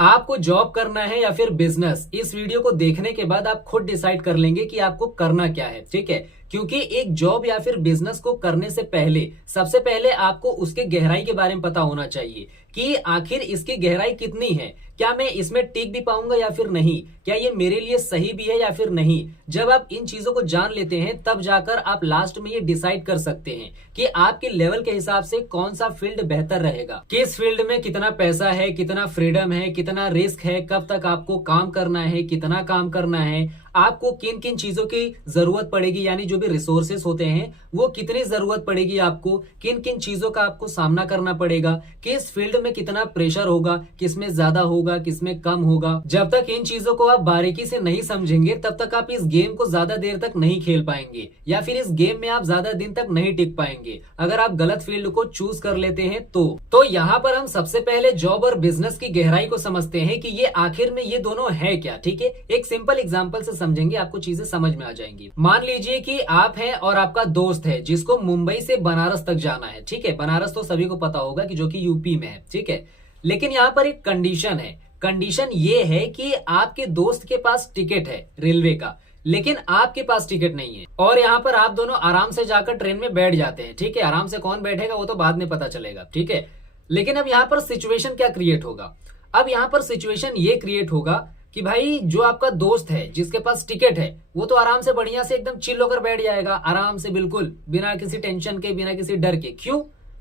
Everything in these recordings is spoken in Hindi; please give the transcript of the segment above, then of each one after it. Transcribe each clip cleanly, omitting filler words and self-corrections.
आपको जॉब करना है या फिर बिजनेस, इस वीडियो को देखने के बाद आप खुद डिसाइड कर लेंगे कि आपको करना क्या है। ठीक है, क्योंकि एक जॉब या फिर बिजनेस को करने से पहले सबसे पहले आपको उसके गहराई के बारे में पता होना चाहिए कि आखिर इसकी गहराई कितनी है, क्या मैं इसमें टिक भी पाऊंगा या फिर नहीं, क्या ये मेरे लिए सही भी है या फिर नहीं। जब आप इन चीजों को जान लेते हैं तब जाकर आप लास्ट में ये डिसाइड कर सकते हैं कि आपके लेवल के हिसाब से कौन सा फील्ड बेहतर रहेगा, किस फील्ड में कितना पैसा है, कितना फ्रीडम है, कितना रिस्क है, कब तक आपको काम करना है, कितना काम करना है, आपको किन किन चीजों की जरूरत पड़ेगी, यानी जो भी रिसोर्सेस होते हैं वो कितनी जरूरत पड़ेगी, आपको किन किन चीजों का आपको सामना करना पड़ेगा, किस फील्ड में कितना प्रेशर होगा, किसमें ज्यादा होगा, किसमें कम होगा। जब तक इन चीजों को आप बारीकी से नहीं समझेंगे तब तक आप इस गेम को ज्यादा देर तक नहीं खेल पाएंगे या फिर इस गेम में आप ज्यादा दिन तक नहीं टिक पाएंगे अगर आप गलत फील्ड को चूज कर लेते हैं तो यहाँ पर हम सबसे पहले जॉब और बिजनेस की गहराई को समझते हैं कि ये आखिर में ये दोनों है क्या। ठीक है, एक सिंपल एग्जांपल से समझेंगे, आपको चीजें समझ में आ जाएंगी। मान लीजिए कि आप हैं और आपका दोस्त है जिसको मुंबई से बनारस तक जाना है। ठीक है, बनारस तो सभी को पता होगा कि जो कि यूपी में है। ठीक है, लेकिन यहाँ पर एक कंडीशन है। कंडीशन ये है कि आपके दोस्त के पास टिकट है रेलवे का, लेकिन आपके पास टिकट नहीं है और यहाँ पर आप दोनों आराम से जाकर ट्रेन में बैठ जाते हैं। ठीक है, आराम से कौन बैठेगा वो तो बाद में पता चलेगा। ठीक है, लेकिन अब यहाँ पर सिचुएशन क्या क्रिएट होगा? अब यहाँ पर सिचुएशन ये क्रिएट होगा कि भाई जो आपका दोस्त है जिसके पास टिकट है वो तो आराम से बढ़िया से एकदम चिल होकर बैठ जाएगा, आराम से बिल्कुल बिना किसी टेंशन के, बिना किसी डर के। क्यों?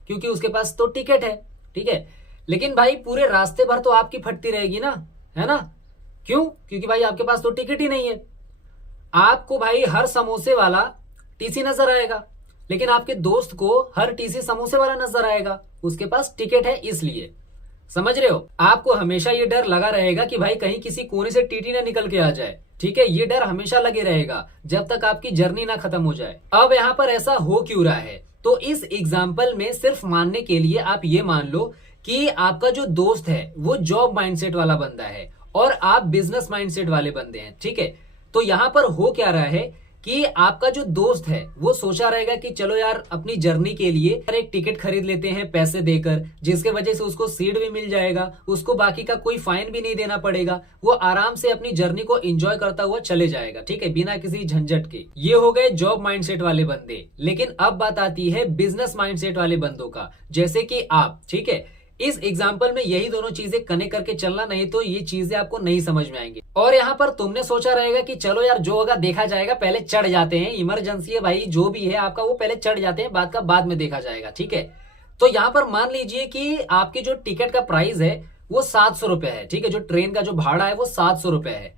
क्योंकि उसके पास तो टिकट है। ठीक है, लेकिन भाई पूरे रास्ते भर तो आपकी फटती रहेगी ना, है ना? क्यों? क्योंकि भाई आपके पास तो टिकट ही नहीं है। आपको भाई हर समोसे वाला टीसी नजर आएगा, लेकिन आपके दोस्त को हर टीसी समोसे वाला नजर आएगा, उसके पास टिकट है इसलिए। समझ रहे हो? आपको हमेशा ये डर लगा रहेगा कि भाई कहीं किसी कोने से टीटी ना निकल के आ जाए। ठीक है, ये डर हमेशा लगे रहेगा जब तक आपकी जर्नी ना खत्म हो जाए। अब यहाँ पर ऐसा हो क्यों रहा है? तो इस एग्जाम्पल में सिर्फ मानने के लिए आप ये मान लो कि आपका जो दोस्त है वो जॉब माइंडसेट वाला बंदा है और आप बिजनेस माइंडसेट वाले बंदे हैं। ठीक है, तो यहाँ पर हो क्या रहा है कि आपका जो दोस्त है वो सोचा रहेगा कि चलो यार अपनी जर्नी के लिए एक टिकट खरीद लेते हैं पैसे देकर, जिसके वजह से उसको सीट भी मिल जाएगा, उसको बाकी का कोई फाइन भी नहीं देना पड़ेगा, वो आराम से अपनी जर्नी को एंजॉय करता हुआ चले जाएगा। ठीक है, बिना किसी झंझट के। ये हो गए जॉब माइंडसेट वाले बंदे। लेकिन अब बात आती है बिजनेस माइंडसेट वाले बंदों का, जैसे कि आप। ठीक है, इस एग्जाम्पल में यही दोनों चीजें कनेक्ट करके चलना, नहीं तो ये चीजें आपको नहीं समझ में आएंगी। और यहाँ पर तुमने सोचा रहेगा कि चलो यार जो होगा देखा जाएगा, पहले चढ़ जाते हैं, इमरजेंसी है भाई, जो भी है आपका वो पहले चढ़ जाते हैं, बाद का बाद में देखा जाएगा। ठीक है, तो यहाँ पर मान लीजिए कि आपकी जो टिकट का प्राइस है वो 700 रुपए है। ठीक है, जो ट्रेन का जो भाड़ा है वो 700 रुपए है।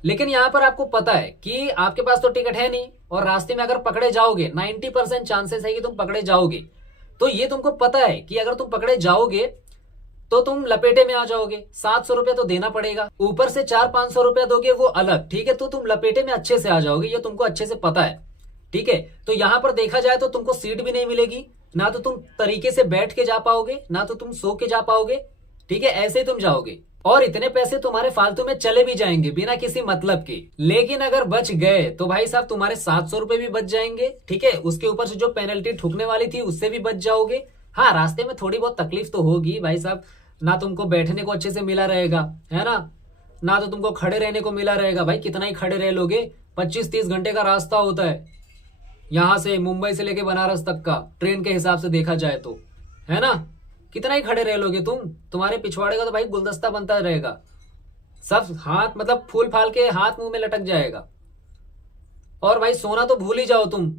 लेकिन यहाँ पर आपको पता है कि आपके पास तो टिकट है नहीं और रास्ते में अगर पकड़े जाओगे 90% चांसेस है कि तुम पकड़े जाओगे। तो ये तुमको पता है कि अगर तुम पकड़े जाओगे तो तुम लपेटे में आ जाओगे, 700 रुपया तो देना पड़ेगा, ऊपर से 400-500 रुपया दोगे वो अलग। ठीक है, तो तुम लपेटे में अच्छे से आ जाओगे, ये तुमको अच्छे से पता है। ठीक है, तो यहां पर देखा जाए तो तुमको सीट भी नहीं मिलेगी, ना तो तुम तरीके से बैठ के जा पाओगे, ना तो तुम सो के जा पाओगे। ठीक है, ऐसे ही तुम जाओगे और इतने पैसे तुम्हारे फालतू में चले भी जाएंगे बिना किसी मतलब के। लेकिन अगर बच गए तो भाई साहब तुम्हारे 700 रुपए भी बच जाएंगे। ठीक है, उसके ऊपर से जो पेनल्टी ठुकने वाली थी उससे भी बच जाओगे। हाँ, रास्ते में थोड़ी बहुत तकलीफ तो होगी भाई साहब, ना तुमको बैठने को अच्छे से मिला रहेगा, है ना तो तुमको खड़े रहने को मिला रहेगा। भाई कितना ही खड़े रह लोगे, 25-30 घंटे का रास्ता होता है यहां से, मुंबई से लेके बनारस तक का, ट्रेन के हिसाब से देखा जाए तो, है ना? कितना ही खड़े रह लोगे तुम्हारे पिछवाड़े का तो भाई गुलदस्ता बनता रहेगा, सब हाथ मतलब फूल फाल के हाथ मुंह में लटक जाएगा। और भाई सोना तो भूल ही जाओ तुम,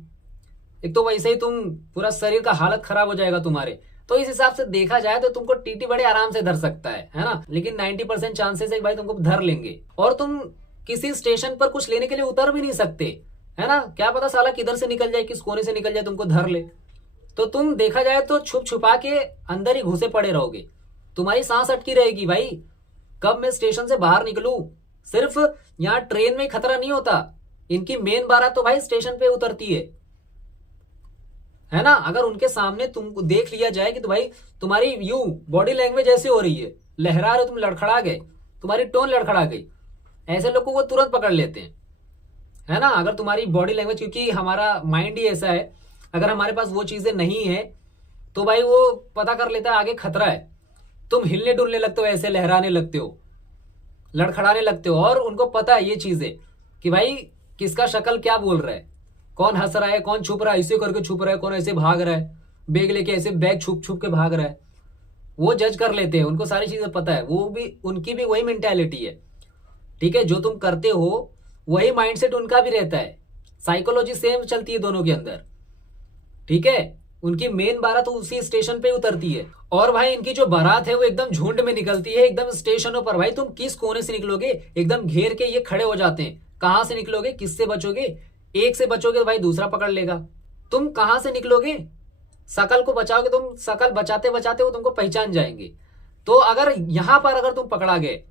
एक तो वैसे ही तुम पूरा शरीर का हालत खराब हो जाएगा तुम्हारे। तो इस हिसाब से देखा जाए तो तुमको टीटी बड़े आराम से धर सकता है ना? लेकिन 90% चांसेस है भाई तुमको धर लेंगे और तुम किसी स्टेशन पर कुछ लेने के लिए उतर भी नहीं सकते, है ना? क्या पता साला किधर से निकल जाए, किस कोने से निकल जाए, तुमको धर ले। तो तुम देखा जाए तो छुप छुपा के अंदर ही घुसे पड़े रहोगे, तुम्हारी सांस अटकी रहेगी भाई, कब मैं स्टेशन से बाहर निकलूं। सिर्फ यहाँ ट्रेन में खतरा नहीं होता, इनकी मेन बारात तो भाई स्टेशन पे उतरती है ना? अगर उनके सामने तुमको देख लिया जाए कि तो भाई तुम्हारी यूं बॉडी लैंग्वेज ऐसे हो रही है, लहरा रहे, तुम लड़खड़ा गए, तुम्हारी टोन लड़खड़ा गई, ऐसे लोग को वो तुरंत पकड़ लेते हैं, है ना? अगर तुम्हारी बॉडी लैंग्वेज, क्योंकि हमारा माइंड ही ऐसा है, अगर हमारे पास वो चीजें नहीं है तो भाई वो पता कर लेता है आगे खतरा है, तुम हिलने डुलने लगते हो, ऐसे लहराने लगते हो, लड़खड़ाने लगते हो और उनको पता है ये चीजें कि भाई किसका शक्ल क्या बोल रहा है, कौन हंस रहा है, कौन छुप रहा है, ऐसे करके छुप रहा है, कौन ऐसे भाग रहा है, बैग लेके ऐसे बैग छुप छुप के भाग रहा है। वो जज कर लेते हैं, उनको सारी चीजें पता है, वो भी उनकी भी वही मेंटेलिटी है। ठीक है, जो तुम करते हो वही माइंडसेट उनका भी रहता है, साइकोलॉजी सेम चलती है दोनों के अंदर। ठीक है, उनकी मेन बारात तो उसी स्टेशन पे उतरती है और भाई इनकी जो बारात है वो एकदम झुंड में निकलती है, एकदम स्टेशनों पर। भाई तुम किस कोने से निकलोगे, एकदम घेर के ये खड़े हो जाते हैं, कहां से निकलोगे, किससे बचोगे? एक से बचोगे तो भाई दूसरा पकड़ लेगा, तुम कहां से निकलोगे? शकल को बचाओगे, तुम शकल बचाते बचाते वो तुमको पहचान जाएंगे। तो अगर यहां पर अगर तुम पकड़ा गए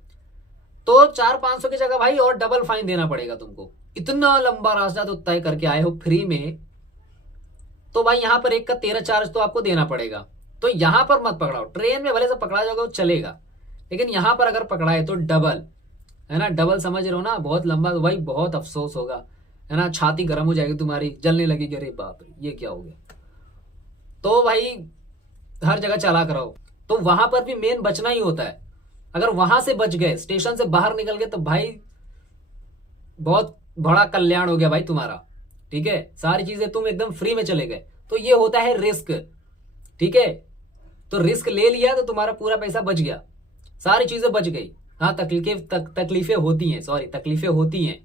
तो 400-500 की जगह भाई और डबल फाइन देना पड़ेगा तुमको। इतना लंबा रास्ता तो तय करके आए हो फ्री में, तो भाई यहां पर एक का 13 चार्ज तो आपको देना पड़ेगा। तो यहां पर मत पकड़ाओ, ट्रेन में भले से पकड़ा जाओगे वो चलेगा, लेकिन यहां पर अगर पकड़ा है तो डबल, है ना, डबल समझ रहे हो ना, बहुत लंबा, तो भाई बहुत अफसोस होगा, है ना, छाती गर्म हो जाएगी तुम्हारी, जलने लगेगी, अरे बाप रे ये क्या हो गया। तो भाई हर जगह चला करो, तो वहां पर भी मेन बचना ही होता है। अगर वहां से बच गए, स्टेशन से बाहर निकल गए, तो भाई बहुत बड़ा कल्याण हो गया भाई तुम्हारा। ठीक है, सारी चीजें तुम एकदम फ्री में चले गए, तो ये होता है रिस्क। ठीक है, तो रिस्क ले लिया तो तुम्हारा पूरा पैसा बच गया, सारी चीजें बच गई। हाँ, तकलीफें होती हैं, सॉरी तकलीफें होती हैं,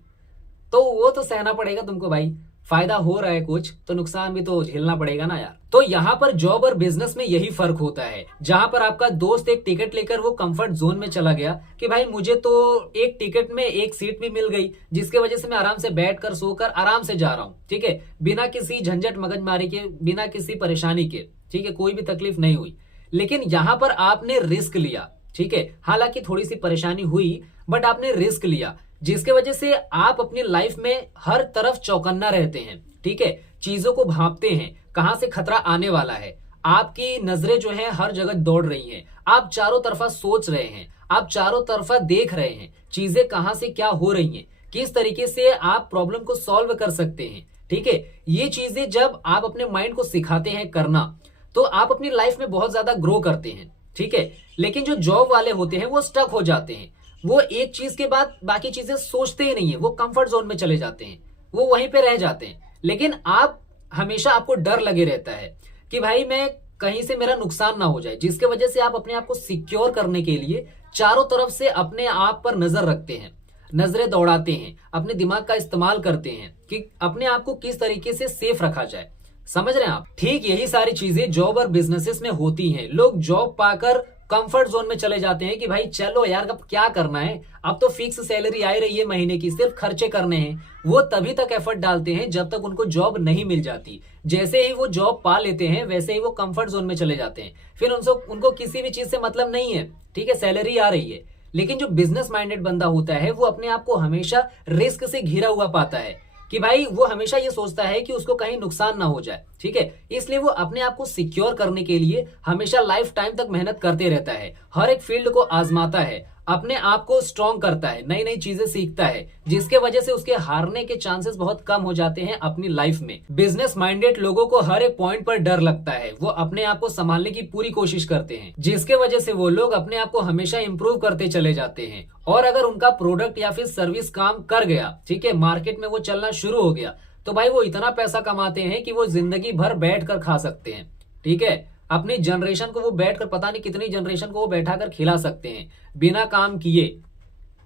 तो वो तो सहना पड़ेगा तुमको भाई। फायदा हो रहा है कुछ तो नुकसान भी तो झेलना पड़ेगा ना यार। तो यहाँ पर जॉब और बिजनेस में यही फर्क होता है। जहां पर आपका दोस्त एक टिकट लेकर वो कंफर्ट जोन में चला गया कि भाई मुझे तो एक टिकट में एक सीट भी मिल गई, जिसके वजह से मैं आराम से बैठकर सोकर आराम से जा रहा हूँ। ठीक है, बिना किसी झंझट मगजमारी के, बिना किसी परेशानी के। ठीक है, कोई भी तकलीफ नहीं हुई। लेकिन यहाँ पर आपने रिस्क लिया। ठीक है, हालांकि थोड़ी सी परेशानी हुई, बट आपने रिस्क लिया, जिसके वजह से आप अपनी लाइफ में हर तरफ चौकन्ना रहते हैं। ठीक है, चीजों को भांपते हैं, कहां से खतरा आने वाला है। आपकी नजरें जो है हर जगह दौड़ रही हैं, आप चारों तरफा सोच रहे हैं, आप चारों तरफा देख रहे हैं चीजें कहां से क्या हो रही हैं, किस तरीके से आप प्रॉब्लम को सॉल्व कर सकते हैं। ठीक है, ये चीजें जब आप अपने माइंड को सिखाते हैं करना, तो आप अपनी लाइफ में बहुत ज्यादा ग्रो करते हैं। ठीक है, लेकिन जो जॉब वाले होते हैं वो स्टक हो जाते हैं, वो एक चीज के बाद बाकी चीजें सोचते ही नहीं है, वो कंफर्ट जोन में चले जाते हैं, वो वहीं पे रह जाते हैं। लेकिन आप हमेशा, आपको डर लगे रहता है कि भाई मैं कहीं से मेरा नुकसान ना हो जाए, जिसके वजह से आप अपने आप को सिक्योर करने के लिए चारों तरफ से अपने आप पर नजर रखते हैं, नजरें दौड़ाते हैं, अपने दिमाग का इस्तेमाल करते हैं कि अपने आप को किस तरीके से सेफ रखा जाए। समझ रहे हैं आप? ठीक यही सारी चीजें जॉब और बिजनेसेस में होती हैं। लोग जॉब पाकर कंफर्ट जोन में चले जाते हैं कि भाई चलो यार अब क्या करना है, अब तो फिक्स सैलरी आ रही है महीने की, सिर्फ खर्चे करने हैं। वो तभी तक एफर्ट डालते हैं जब तक उनको जॉब नहीं मिल जाती। जैसे ही वो जॉब पा लेते हैं वैसे ही वो कंफर्ट जोन में चले जाते हैं, फिर उनको किसी भी चीज से मतलब नहीं है। ठीक है, सैलरी आ रही है। लेकिन जो बिजनेस माइंडेड बंदा होता है वो अपने आप को हमेशा रिस्क से घिरा हुआ पाता है कि भाई वो हमेशा ये सोचता है कि उसको कहीं नुकसान ना हो जाए। ठीक है, इसलिए वो अपने आप को सिक्योर करने के लिए हमेशा लाइफ टाइम तक मेहनत करते रहता है, हर एक फील्ड को आजमाता है, अपने आप को स्ट्रॉन्ग करता है, नई नई चीजें सीखता है, जिसके वजह से उसके हारने के चांसेस बहुत कम हो जाते हैं अपनी लाइफ में। बिजनेस माइंडेड लोगों को हर एक पॉइंट पर डर लगता है, वो अपने आप को संभालने की पूरी कोशिश करते हैं, जिसके वजह से वो लोग अपने आप को हमेशा इंप्रूव करते चले जाते हैं। और अगर उनका प्रोडक्ट या फिर सर्विस काम कर गया, ठीक है, मार्केट में वो चलना शुरू हो गया, तो भाई वो इतना पैसा कमाते हैं कि वो जिंदगी भर बैठ कर खा सकते हैं। ठीक है, अपनी जनरेशन को वो बैठकर, पता नहीं कितनी जनरेशन को वो बैठाकर खिला सकते हैं बिना काम किए।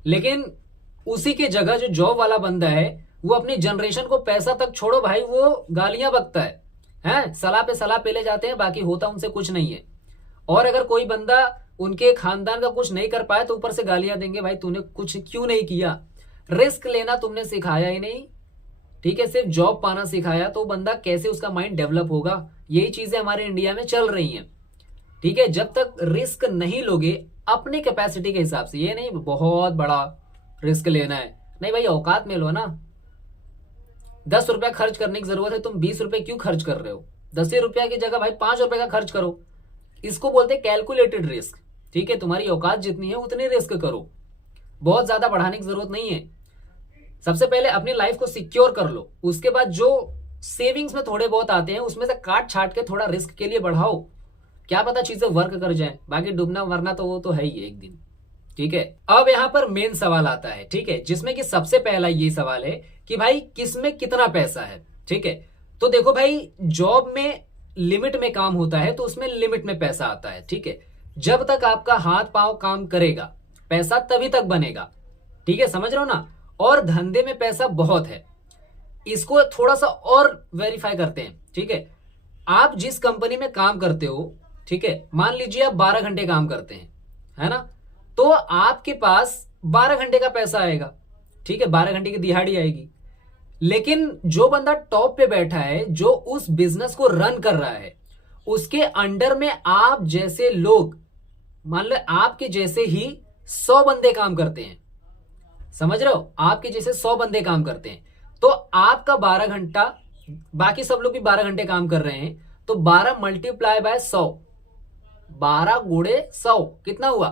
लेकिन उसी के जगह जो जॉब वाला बंदा है वो अपनी जनरेशन को, पैसा तक छोड़ो भाई, वो गालियां बकता है, सलाह पे सलाह पे ले जाते हैं, बाकी होता उनसे कुछ नहीं है। और अगर कोई बंदा उनके खानदान का कुछ नहीं कर पाए तो ऊपर से गालियां देंगे, भाई तूने कुछ क्यों नहीं किया, रिस्क लेना तुमने सिखाया ही नहीं। ठीक है, सिर्फ जॉब पाना सिखाया, तो बंदा कैसे उसका माइंड डेवलप होगा। यही चीजें हमारे इंडिया में चल रही हैं। ठीक है, जब तक रिस्क नहीं लोगे अपने कैपेसिटी के हिसाब से, ये नहीं बहुत बड़ा रिस्क लेना है, नहीं भाई औकात में लो ना। 10 रुपया खर्च करने की जरूरत है, तुम 20 रुपए क्यों खर्च कर रहे हो? 10 रुपया की जगह भाई 5 रुपए का खर्च करो। इसको बोलते हैं कैलकुलेटेड रिस्क। ठीक है, तुम्हारी औकात जितनी है उतनी रिस्क करो, बहुत ज्यादा बढ़ाने की जरूरत नहीं है। सबसे पहले अपनी लाइफ को सिक्योर कर लो, उसके बाद जो सेविंग्स में थोड़े बहुत आते हैं उसमें से काट छाट के थोड़ा रिस्क के लिए बढ़ाओ, क्या पता चीजें वर्क कर जाए। बाकी डूबना मरना तो वो तो है ही एक दिन। ठीक है, अब यहां पर मेन सवाल आता है, ठीक है, जिसमें कि सबसे पहला ये सवाल है कि भाई किसमें कितना पैसा है। ठीक है, तो देखो भाई, जॉब में लिमिट में काम होता है तो उसमें लिमिट में पैसा आता है। ठीक है, जब तक आपका हाथ पांव काम करेगा पैसा तभी तक बनेगा। ठीक है, समझ रहे हो ना। और धंधे में पैसा बहुत है, इसको थोड़ा सा और वेरीफाई करते हैं। ठीक है, आप जिस कंपनी में काम करते हो, ठीक है, मान लीजिए आप 12 घंटे काम करते हैं, है ना, तो आपके पास 12 घंटे का पैसा आएगा। ठीक है, 12 घंटे की दिहाड़ी आएगी। लेकिन जो बंदा टॉप पे बैठा है, जो उस बिजनेस को रन कर रहा है, उसके अंडर में आप जैसे लोग, मान लो आपके जैसे ही 100 बंदे काम करते हैं, समझ रहे हो, आपके जैसे 100 बंदे काम करते हैं, तो आपका 12 घंटा, बाकी सब लोग भी 12 घंटे काम कर रहे हैं, तो 12 मल्टीप्लाई बाय 100, 12 गुणे 100 कितना हुआ,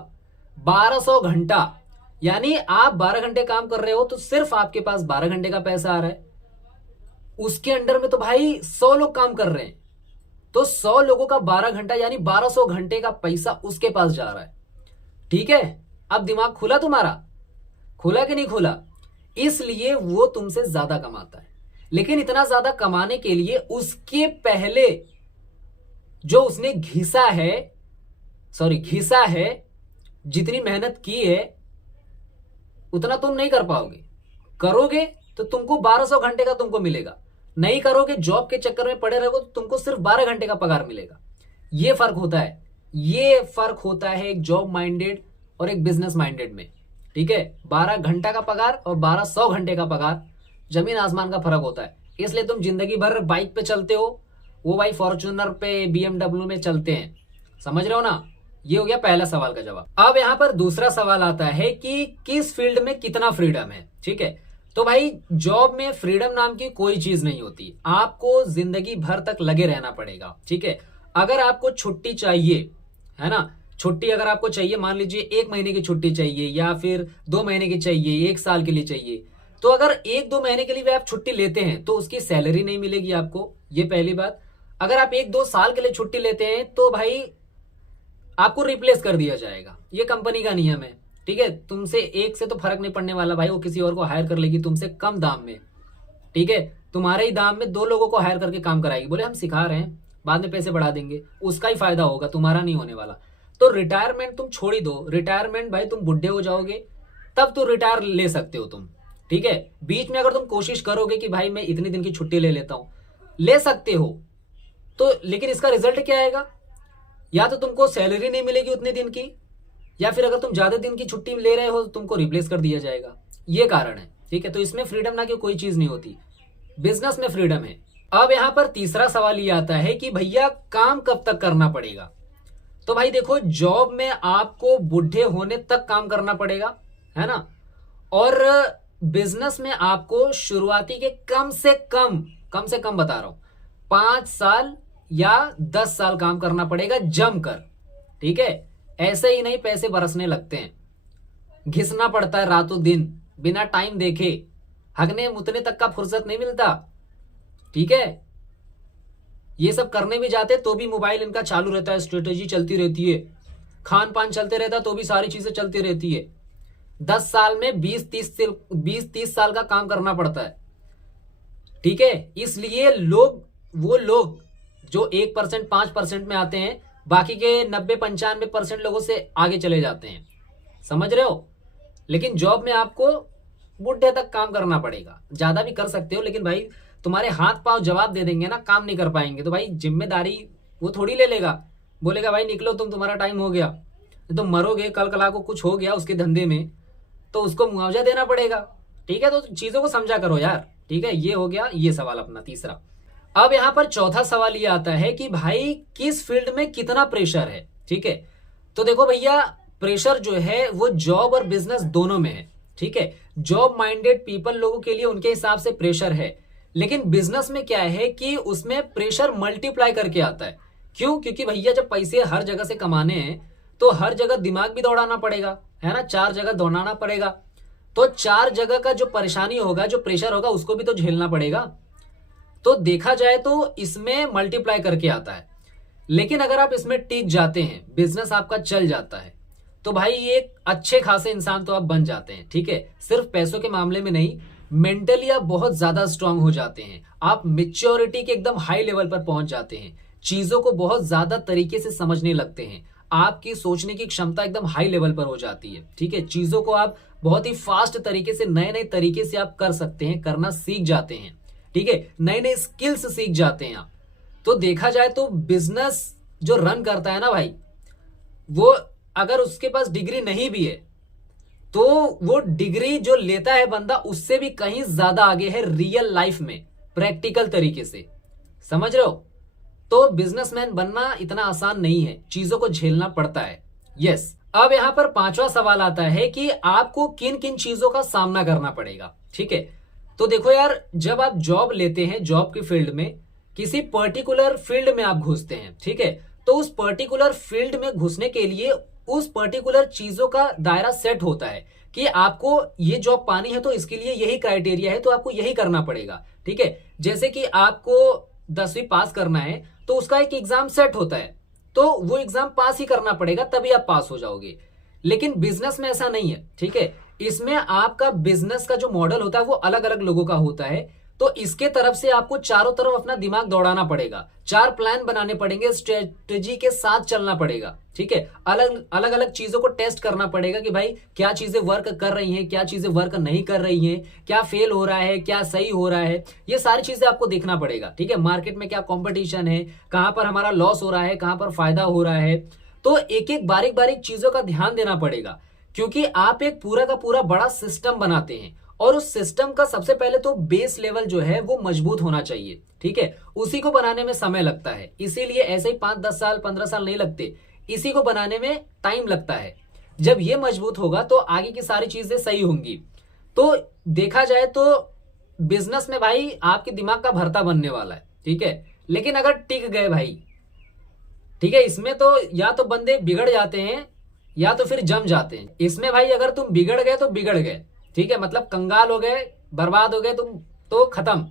1200 घंटा। यानी आप 12 घंटे काम कर रहे हो तो सिर्फ आपके पास 12 घंटे का पैसा आ रहा है। उसके अंडर में तो भाई 100 लोग काम कर रहे हैं, तो 100 लोगों का 12 घंटा यानी 1200 घंटे का पैसा उसके पास जा रहा है। ठीक है, अब दिमाग खुला तुम्हारा, खुला कि नहीं खुला। इसलिए वो तुमसे ज्यादा कमाता है, लेकिन इतना ज्यादा कमाने के लिए उसके पहले जो उसने घिसा है, जितनी मेहनत की है उतना तुम नहीं कर पाओगे। करोगे तो तुमको 1200 घंटे का तुमको मिलेगा, नहीं करोगे, जॉब के चक्कर में पड़े रहोगे, तो तुमको सिर्फ 12 घंटे का पगार मिलेगा। ये फर्क होता है, ये फर्क होता है एक जॉब माइंडेड और एक बिजनेस माइंडेड में। ठीक है, 12 घंटा का पगार और 1200 घंटे का पगार, जमीन आसमान का फर्क होता है। इसलिए तुम जिंदगी भर बाइक पे चलते हो, वो भाई फॉर्च्यूनर पे BMW में चलते हैं, समझ रहे हो ना। ये हो गया पहला सवाल का जवाब। अब यहां पर दूसरा सवाल आता है कि किस फील्ड में कितना फ्रीडम है। ठीक है, तो भाई जॉब में फ्रीडम नाम की कोई चीज नहीं होती, आपको जिंदगी भर तक लगे रहना पड़ेगा। ठीक है, अगर आपको छुट्टी चाहिए, है ना, छुट्टी अगर आपको चाहिए, मान लीजिए 1 महीने की छुट्टी चाहिए या फिर 2 महीने की चाहिए, 1 साल के लिए चाहिए, तो अगर 1-2 महीने के लिए भी आप छुट्टी लेते हैं तो उसकी सैलरी नहीं मिलेगी आपको, ये पहली बात। अगर आप 1-2 साल के लिए छुट्टी लेते हैं तो भाई आपको रिप्लेस कर दिया जाएगा, ये कंपनी का नियम है। ठीक है, तुमसे एक से तो फर्क नहीं पड़ने वाला भाई, वो किसी और को हायर कर लेगी तुमसे कम दाम में। ठीक है, तुम्हारे ही दाम में 2 लोगों को हायर करके काम कराएगी, बोले हम सिखा रहे हैं, बाद में पैसे बढ़ा देंगे, उसका ही फायदा होगा, तुम्हारा नहीं होने वाला। तो रिटायरमेंट तुम छोड़ ही दो, रिटायरमेंट भाई तुम बुढ़े हो जाओगे तब तो रिटायर ले सकते हो तुम। ठीक है, बीच में अगर तुम कोशिश करोगे कि भाई मैं इतने दिन की छुट्टी ले लेता हूं, ले सकते हो, तो लेकिन इसका रिजल्ट क्या आएगा, या तो तुमको सैलरी नहीं मिलेगी उतने दिन की, या फिर अगर तुम ज्यादा दिन की छुट्टी ले रहे हो तो तुमको रिप्लेस कर दिया जाएगा, ये कारण है। ठीक है, तो इसमें फ्रीडम ना कि कोई चीज नहीं होती, बिजनेस में फ्रीडम है। अब यहां पर तीसरा सवाल ये आता है कि भैया काम कब तक करना पड़ेगा। तो भाई देखो, जॉब में आपको बुढ़े होने तक काम करना पड़ेगा, है ना, और बिजनेस में आपको शुरुआती के कम से कम बता रहा हूं 5 साल या 10 साल काम करना पड़ेगा जमकर। ठीक है, ऐसे ही नहीं पैसे बरसने लगते हैं, घिसना पड़ता है रातों दिन, बिना टाइम देखे, हगने मुतने तक का फुर्सत नहीं मिलता। ठीक है, ये सब करने भी जाते तो भी मोबाइल इनका चालू रहता है, स्ट्रेटेजी चलती रहती है, खान पान चलते रहता है, तो भी सारी चीजें चलती रहती है। 10 साल में 20-30 साल का काम करना पड़ता है। ठीक है, इसलिए वो लोग जो 1% 5% में आते हैं, बाकी के 90-95% लोगों से आगे चले जाते हैं, समझ रहे हो। लेकिन जॉब में आपको बुढ़े तक काम करना पड़ेगा, ज्यादा भी कर सकते हो, लेकिन भाई तुम्हारे हाथ पांव जवाब दे देंगे ना, काम नहीं कर पाएंगे, तो भाई जिम्मेदारी वो थोड़ी ले लेगा, बोलेगा भाई निकलो तुम, तुम्हारा टाइम हो गया। तुम मरोगे, कल कला को कुछ हो गया उसके धंधे में तो उसको मुआवजा देना पड़ेगा। ठीक है, तो चीजों को समझा करो यार। ठीक है, ये हो गया ये सवाल अपना तीसरा। अब यहां पर चौथा सवाल ये आता है कि भाई किस फील्ड में कितना प्रेशर है। ठीक है, तो देखो भैया, प्रेशर जो है वो जॉब और बिजनेस दोनों में है। ठीक है, जॉब माइंडेड पीपल लोगों के लिए उनके हिसाब से प्रेशर है, लेकिन बिजनेस में क्या है कि उसमें प्रेशर मल्टीप्लाई करके आता है। क्यों? क्योंकि भैया जब पैसे हर जगह से कमाने हैं तो हर जगह दिमाग भी दौड़ाना पड़ेगा, है ना, 4 जगह दौड़ाना पड़ेगा, तो 4 जगह का जो परेशानी होगा, जो प्रेशर होगा, उसको भी तो झेलना पड़ेगा। तो देखा जाए तो इसमें मल्टीप्लाई करके आता है। लेकिन अगर आप इसमें टिक जाते हैं, बिजनेस आपका चल जाता है, तो भाई ये एक अच्छे खासे इंसान तो आप बन जाते हैं। ठीक है, सिर्फ पैसों के मामले में नहीं, मेंटली आप बहुत ज्यादा स्ट्रांग हो जाते हैं, आप मेच्योरिटी के एकदम हाई लेवल पर पहुंच जाते हैं, चीजों को बहुत ज्यादा तरीके से समझने लगते हैं, आपकी सोचने की क्षमता एकदम हाई लेवल पर हो जाती है। ठीक है, चीजों को आप बहुत ही फास्ट तरीके से, नए नए तरीके से आप कर सकते हैं, करना सीख जाते हैं। ठीक है, नए नए स्किल्स सीख जाते हैं आप। तो देखा जाए तो बिजनेस जो रन करता है ना भाई, वो अगर उसके पास डिग्री नहीं भी है तो वो डिग्री जो लेता है बंदा उससे भी कहीं ज्यादा आगे है रियल लाइफ में, प्रैक्टिकल तरीके से। समझ रहे हो? तो बिजनेसमैन बनना इतना आसान नहीं है, चीजों को झेलना पड़ता है। यस, अब यहां पर पांचवा सवाल आता है कि आपको किन किन चीजों का सामना करना पड़ेगा। ठीक है, तो देखो यार, जब आप जॉब लेते हैं, जॉब की फील्ड में, किसी पर्टिकुलर फील्ड में आप घुसते हैं, ठीक है, तो उस पर्टिकुलर फील्ड में घुसने के लिए उस पर्टिकुलर चीजों का दायरा सेट होता है कि आपको ये जॉब पानी है तो इसके लिए यही क्राइटेरिया है, तो आपको यही करना पड़ेगा। ठीक है, जैसे कि आपको 10वीं पास करना है तो उसका एक एग्जाम सेट होता है, तो वो एग्जाम पास ही करना पड़ेगा, तभी आप पास हो जाओगे। लेकिन बिजनेस में ऐसा नहीं है। ठीक है, इसमें आपका बिजनेस का जो मॉडल होता है वो अलग अलग लोगों का होता है, तो इसके तरफ से आपको चारों तरफ अपना दिमाग दौड़ाना पड़ेगा, 4 प्लान बनाने पड़ेंगे, स्ट्रेटेजी के साथ चलना पड़ेगा। ठीक है, अलग अलग अलग चीजों को टेस्ट करना पड़ेगा कि भाई क्या चीजें वर्क कर रही हैं, क्या चीजें वर्क नहीं कर रही हैं, क्या फेल हो रहा है, क्या सही हो रहा है, ये सारी चीजें आपको देखना पड़ेगा। ठीक है, मार्केट में क्या कॉम्पिटिशन है, कहां पर हमारा लॉस हो रहा है, कहां पर फायदा हो रहा है, तो एक एक बारीक बारीक चीजों का ध्यान देना पड़ेगा, क्योंकि आप एक पूरा का पूरा बड़ा सिस्टम बनाते हैं और उस सिस्टम का सबसे पहले तो बेस लेवल जो है वो मजबूत होना चाहिए। ठीक है, उसी को बनाने में समय लगता है, इसीलिए ऐसे ही 5-10 साल 15 साल नहीं लगते, इसी को बनाने में टाइम लगता है। जब ये मजबूत होगा तो आगे की सारी चीजें सही होंगी। तो देखा जाए तो बिजनेस में भाई आपके दिमाग का भरता बनने वाला है। ठीक है, लेकिन अगर टिक गए भाई, ठीक है, इसमें तो या तो बंदे बिगड़ जाते हैं या तो फिर जम जाते हैं। इसमें भाई अगर तुम बिगड़ गए तो बिगड़ गए, ठीक है, मतलब कंगाल हो गए, बर्बाद हो गए तुम, तो खत्म।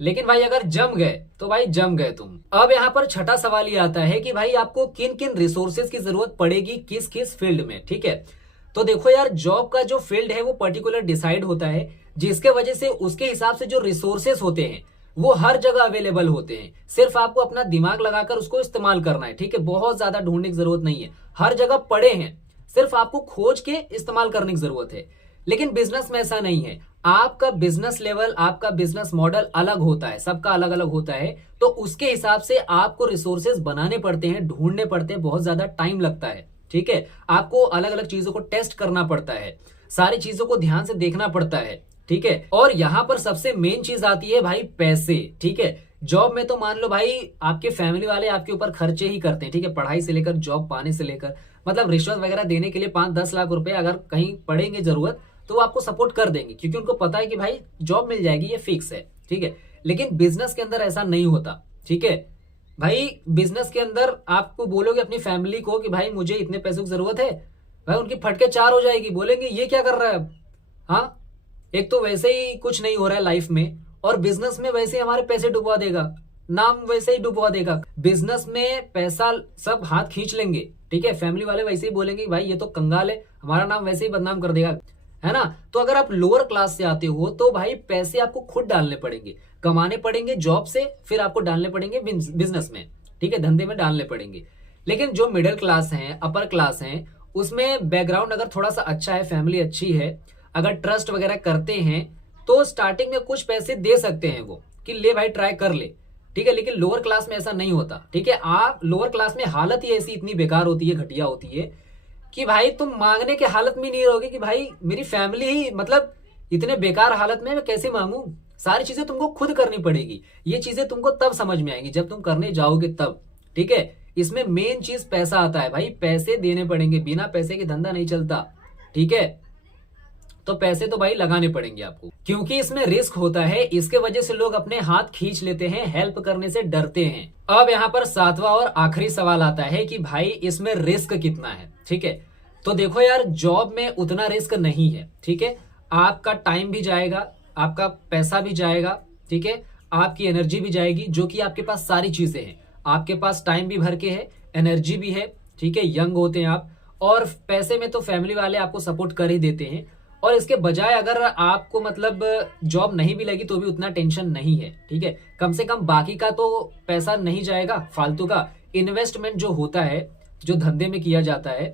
लेकिन भाई अगर जम गए तो भाई जम गए तुम। अब यहाँ पर छठा सवाल ये आता है कि भाई आपको किन किन रिसोर्सेज की जरूरत पड़ेगी किस किस फील्ड में। ठीक है, तो देखो यार, जॉब का जो फील्ड है वो पर्टिकुलर डिसाइड होता है, जिसके वजह से उसके हिसाब से जो रिसोर्सेज होते हैं वो हर जगह अवेलेबल होते हैं। सिर्फ आपको अपना दिमाग लगाकर उसको इस्तेमाल करना है। ठीक है, बहुत ज्यादा ढूंढने की जरूरत नहीं है, हर जगह पड़े हैं, सिर्फ आपको खोज के इस्तेमाल करने की जरूरत है। लेकिन बिजनेस में ऐसा नहीं है, आपका बिजनेस लेवल, आपका बिजनेस मॉडल अलग होता है, सबका अलग अलग होता है, तो उसके हिसाब से आपको रिसोर्सेज बनाने पड़ते हैं, ढूंढने पड़ते हैं, बहुत ज्यादा टाइम लगता है। ठीक है, आपको अलग अलग चीजों को टेस्ट करना पड़ता है, सारी चीजों को ध्यान से देखना पड़ता है। ठीक है, और यहां पर सबसे मेन चीज आती है भाई पैसे। ठीक है, जॉब में तो मान लो भाई आपके फैमिली वाले आपके ऊपर खर्चे ही करते हैं। ठीक है, पढ़ाई से लेकर जॉब पाने से लेकर, मतलब रिश्वत वगैरह देने के लिए 5-10 लाख रुपए अगर कहीं पड़ेंगे जरूरत तो वो आपको सपोर्ट कर देंगे, क्योंकि उनको पता है कि भाई जॉब मिल जाएगी, ये फिक्स है। ठीक है, लेकिन बिजनेस के अंदर ऐसा नहीं होता। ठीक है भाई, बिजनेस के अंदर आपको बोलोगे अपनी फैमिली को कि भाई मुझे इतने पैसों की जरूरत है, भाई उनकी फटके 4 हो जाएगी, बोलेंगे ये क्या कर रहा है अब। हाँ, एक तो वैसे ही कुछ नहीं हो रहा है लाइफ में, और बिजनेस में वैसे ही हमारे पैसे डुबा देगा, नाम वैसे ही डुबा देगा। बिजनेस में पैसा सब हाथ खींच लेंगे। ठीक है, फैमिली वाले वैसे ही बोलेंगे भाई ये तो कंगाल है, हमारा नाम वैसे ही बदनाम कर देगा, है ना। तो अगर आप लोअर क्लास से आते हो तो भाई पैसे आपको खुद डालने पड़ेंगे, कमाने पड़ेंगे जॉब से, फिर आपको डालने पड़ेंगे बिजनेस में। ठीक है, धंधे में डालने पड़ेंगे। लेकिन जो मिडिल क्लास हैं, अपर क्लास हैं, उसमें बैकग्राउंड अगर थोड़ा सा अच्छा है, फैमिली अच्छी है, अगर ट्रस्ट वगैरह करते हैं तो स्टार्टिंग में कुछ पैसे दे सकते हैं वो, कि ले भाई ट्राई कर ले। ठीक है, लेकिन लोअर क्लास में ऐसा नहीं होता। ठीक है, आप लोअर क्लास में हालत ही ऐसी इतनी बेकार होती है, घटिया होती है कि भाई तुम मांगने के हालत में नहीं रहोगे कि भाई मेरी फैमिली ही, मतलब इतने बेकार हालत में मैं कैसे मांगू। सारी चीजें तुमको खुद करनी पड़ेगी। ये चीजें तुमको तब समझ में आएंगी जब तुम करने जाओगे तब। ठीक है, इसमें मेन चीज पैसा आता है भाई, पैसे देने पड़ेंगे, बिना पैसे के धंधा नहीं चलता। ठीक है, तो पैसे तो भाई लगाने पड़ेंगे आपको, क्योंकि इसमें रिस्क होता है, इसके वजह से लोग अपने हाथ खींच लेते हैं, हेल्प करने से डरते हैं। अब यहाँ पर 7वां और आखिरी सवाल आता है कि भाई इसमें रिस्क कितना है। ठीक है, तो देखो यार, जॉब में उतना रिस्क नहीं है। ठीक है, आपका टाइम भी जाएगा, आपका पैसा भी जाएगा, ठीक है, आपकी एनर्जी भी जाएगी, जो कि आपके पास सारी चीजें हैं। आपके पास टाइम भी भर के है, एनर्जी भी है, ठीक है, यंग होते हैं आप, और पैसे में तो फैमिली वाले आपको सपोर्ट कर ही देते हैं। और इसके बजाय अगर आपको मतलब जॉब नहीं भी लगी तो भी उतना टेंशन नहीं है, ठीक है। कम से कम बाकी का तो पैसा नहीं जाएगा फालतू का। इन्वेस्टमेंट जो होता है, जो धंधे में किया जाता है,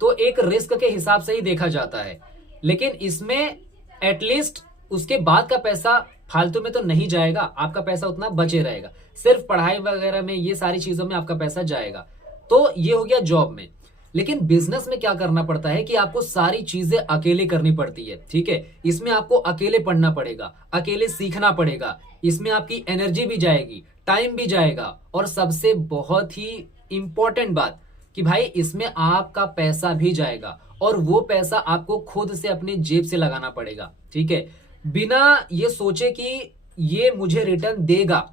तो एक रिस्क के हिसाब से ही देखा जाता है। लेकिन इसमें एटलीस्ट उसके बाद का पैसा फालतू में तो नहीं जाएगा, आपका पैसा उतना बचे रहेगा। सिर्फ पढ़ाई वगैरह में, ये सारी चीजों में आपका पैसा जाएगा। तो ये हो गया जॉब में। लेकिन बिजनेस में क्या करना पड़ता है कि आपको सारी चीजें अकेले करनी पड़ती है, ठीक है। इसमें आपको अकेले पढ़ना पड़ेगा, अकेले सीखना पड़ेगा। इसमें आपकी एनर्जी भी जाएगी, टाइम भी जाएगा, और सबसे बहुत ही इंपॉर्टेंट बात कि भाई इसमें आपका पैसा भी जाएगा, और वो पैसा आपको खुद से अपने जेब से लगाना पड़ेगा, ठीक है। बिना ये सोचे कि ये मुझे रिटर्न देगा,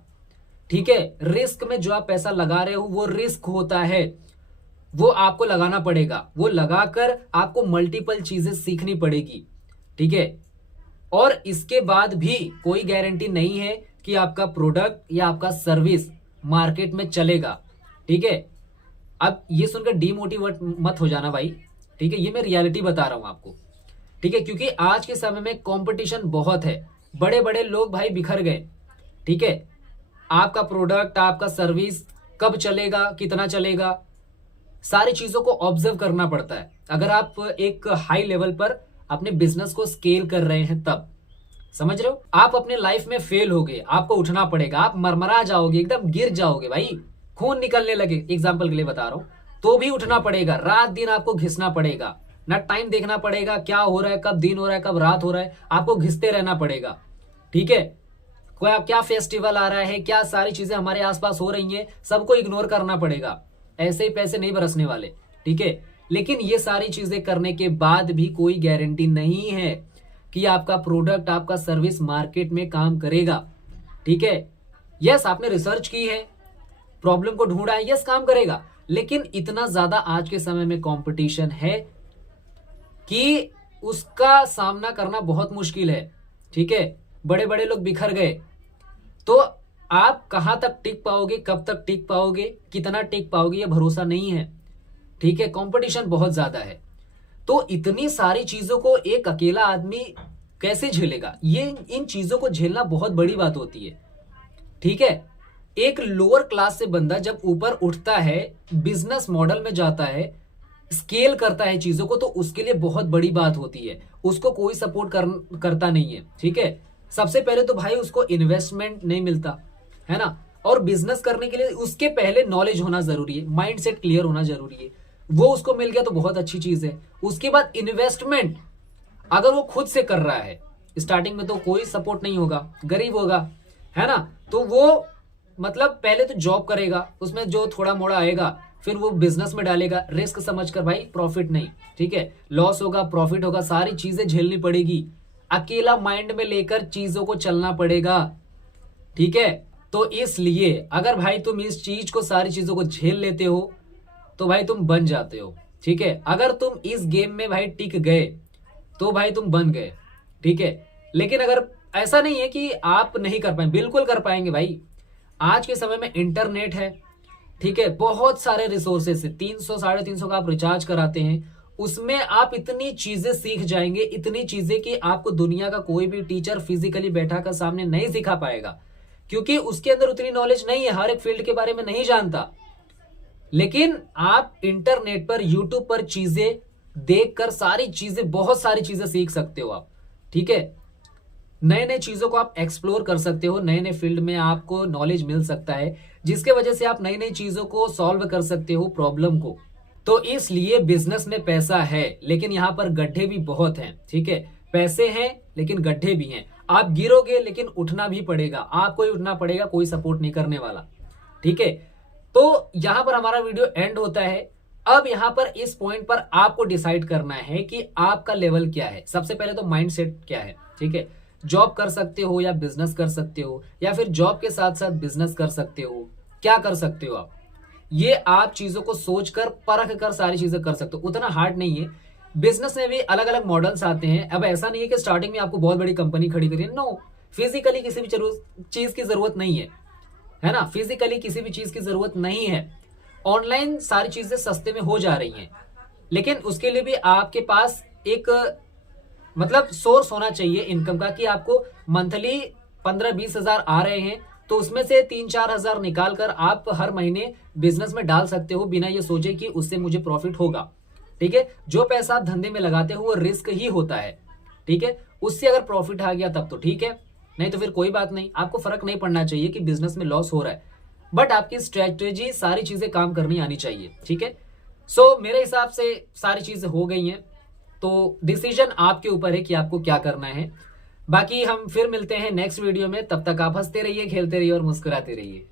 ठीक है। रिस्क में जो आप पैसा लगा रहे हो वो रिस्क होता है, वो आपको लगाना पड़ेगा। वो लगाकर आपको मल्टीपल चीजें सीखनी पड़ेगी, ठीक है। और इसके बाद भी कोई गारंटी नहीं है कि आपका प्रोडक्ट या आपका सर्विस मार्केट में चलेगा, ठीक है। अब ये सुनकर डीमोटिवेट मत हो जाना भाई, ठीक है। ये मैं रियलिटी बता रहा हूं आपको, ठीक है। क्योंकि आज के समय में कंपटीशन बहुत है, बड़े बड़े लोग भाई बिखर गए, ठीक है। आपका प्रोडक्ट, आपका सर्विस कब चलेगा, कितना चलेगा, सारी चीजों को ऑब्जर्व करना पड़ता है। अगर आप एक हाई लेवल पर अपने बिजनेस को स्केल कर रहे हैं तब, समझ रहे हो। आप अपने लाइफ में फेल हो गए, आपको उठना पड़ेगा, आप मरमरा जाओगे, एकदम गिर जाओगे भाई, खून निकलने लगे, एग्जाम्पल के लिए बता रहा हूं, तो भी उठना पड़ेगा। रात दिन आपको घिसना पड़ेगा, ना टाइम देखना पड़ेगा क्या हो रहा है, कब दिन हो रहा है, कब रात हो रहा है, आपको घिसते रहना पड़ेगा, ठीक है। क्या फेस्टिवल आ रहा है, क्या सारी चीजें हमारे आसपास हो रही हैं, सबको इग्नोर करना पड़ेगा। ऐसे ही पैसे नहीं बरसने वाले, ठीक है। लेकिन ये सारी चीजें करने के बाद भी कोई गारंटी नहीं है कि आपका प्रोडक्ट, आपका सर्विस मार्केट में काम करेगा, ठीक है। यस, आपने रिसर्च की है, प्रॉब्लम को ढूंढा है, यस काम करेगा। लेकिन इतना ज्यादा आज के समय में कंपटीशन है कि उसका सामना करना बहुत मुश्किल है, ठीक है। बड़े बड़े लोग बिखर गए, तो आप कहां तक टिक पाओगे, कब तक टिक पाओगे, कितना टिक पाओगे, ये भरोसा नहीं है, ठीक है। कंपटीशन बहुत ज्यादा है, तो इतनी सारी चीजों को एक अकेला आदमी कैसे झेलेगा। ये इन चीजों को झेलना बहुत बड़ी बात होती है, ठीक है। एक लोअर क्लास से बंदा जब ऊपर उठता है, बिजनेस मॉडल में जाता है, स्केल करता है चीजों को, तो उसके लिए बहुत बड़ी बात होती है। उसको कोई सपोर्ट करता नहीं है, ठीक है। सबसे पहले तो भाई उसको इन्वेस्टमेंट नहीं मिलता है ना। और बिजनेस करने के लिए उसके पहले नॉलेज होना जरूरी है, माइंडसेट क्लियर होना जरूरी है। वो उसको मिल गया तो बहुत अच्छी चीज है। उसके बाद इन्वेस्टमेंट अगर वो खुद से कर रहा है, स्टार्टिंग में तो कोई सपोर्ट नहीं होगा, गरीब होगा, है ना। तो वो मतलब पहले तो जॉब करेगा, उसमें जो थोड़ा मोड़ा आएगा फिर वो बिजनेस में डालेगा, रिस्क समझकर भाई, प्रॉफिट नहीं, ठीक है। लॉस होगा, प्रॉफिट होगा, सारी चीजें झेलनी पड़ेगी। अकेला माइंड में लेकर चीजों को चलना पड़ेगा, ठीक है। तो इसलिए अगर भाई तुम इस चीज को, सारी चीजों को झेल लेते हो तो भाई तुम बन जाते हो, ठीक है। अगर तुम इस गेम में भाई टिक गए तो भाई तुम बन गए, ठीक है। लेकिन अगर ऐसा नहीं है कि आप नहीं कर पाए, बिल्कुल कर पाएंगे भाई। आज के समय में इंटरनेट है, ठीक है, बहुत सारे रिसोर्सेस है। 300 350 का आप रिचार्ज कराते हैं, उसमें आप इतनी चीजें सीख जाएंगे, इतनी चीजें कि आपको दुनिया का कोई भी टीचर फिजिकली बैठा कर सामने नहीं सिखा पाएगा, क्योंकि उसके अंदर उतनी नॉलेज नहीं है, हर एक फील्ड के बारे में नहीं जानता। लेकिन आप इंटरनेट पर, यूट्यूब पर चीजें देखकर सारी चीजें, बहुत सारी चीजें सीख सकते हो आप, ठीक है। नए नए चीजों को आप एक्सप्लोर कर सकते हो, नए नए फील्ड में आपको नॉलेज मिल सकता है, जिसके वजह से आप नई नई चीजों को सॉल्व कर सकते हो, प्रॉब्लम को। तो इसलिए बिजनेस में पैसा है, लेकिन यहां पर गड्ढे भी बहुत हैं, ठीक है। पैसे हैं लेकिन गड्ढे भी हैं। आप गिरोगे लेकिन उठना भी पड़ेगा, आपको ही उठना पड़ेगा, कोई सपोर्ट नहीं करने वाला, ठीक है। तो यहां पर हमारा वीडियो एंड होता है। अब यहां पर इस पॉइंट पर आपको डिसाइड करना है कि आपका लेवल क्या है। सबसे पहले तो माइंडसेट क्या है, ठीक है। जॉब कर सकते हो या बिजनेस कर सकते हो, या फिर जॉब के साथ साथ बिजनेस कर सकते हो, क्या कर सकते हो आप, ये आप चीजों को सोचकर, परख कर सारी चीजें कर सकते हो। उतना हार्ड नहीं है। बिजनेस में भी अलग अलग मॉडल्स आते हैं। अब ऐसा नहीं है कि स्टार्टिंग में आपको बहुत बड़ी कंपनी खड़ी करिए, नो। फिजिकली किसी भी चीज की जरूरत नहीं है ना। फिजिकली किसी भी चीज की जरूरत नहीं है। ऑनलाइन सारी चीजें सस्ते में हो जा रही हैं, लेकिन उसके लिए भी आपके पास एक मतलब सोर्स होना चाहिए इनकम का, कि आपको मंथली 15-20 हजार आ रहे हैं तो उसमें से 3-4 हजार निकाल कर आप हर महीने बिजनेस में डाल सकते हो, बिना ये सोचे कि उससे मुझे प्रॉफिट होगा। ठीक है, जो पैसा आप धंधे में लगाते हो वो रिस्क ही होता है। ठीक है, उससे अगर प्रॉफिट आ गया तब तो ठीक है, नहीं तो फिर कोई बात नहीं, आपको फर्क नहीं पड़ना चाहिए कि बिजनेस में लॉस हो रहा है, बट आपकी स्ट्रेटेजी सारी चीजें काम करनी आनी चाहिए। ठीक है, सो मेरे हिसाब से सारी चीजें हो गई हैं, तो डिसीजन आपके ऊपर है कि आपको क्या करना है। बाकी हम फिर मिलते हैं नेक्स्ट वीडियो में, तब तक आप हंसते रहिए, खेलते रहिए और मुस्कुराते रहिए।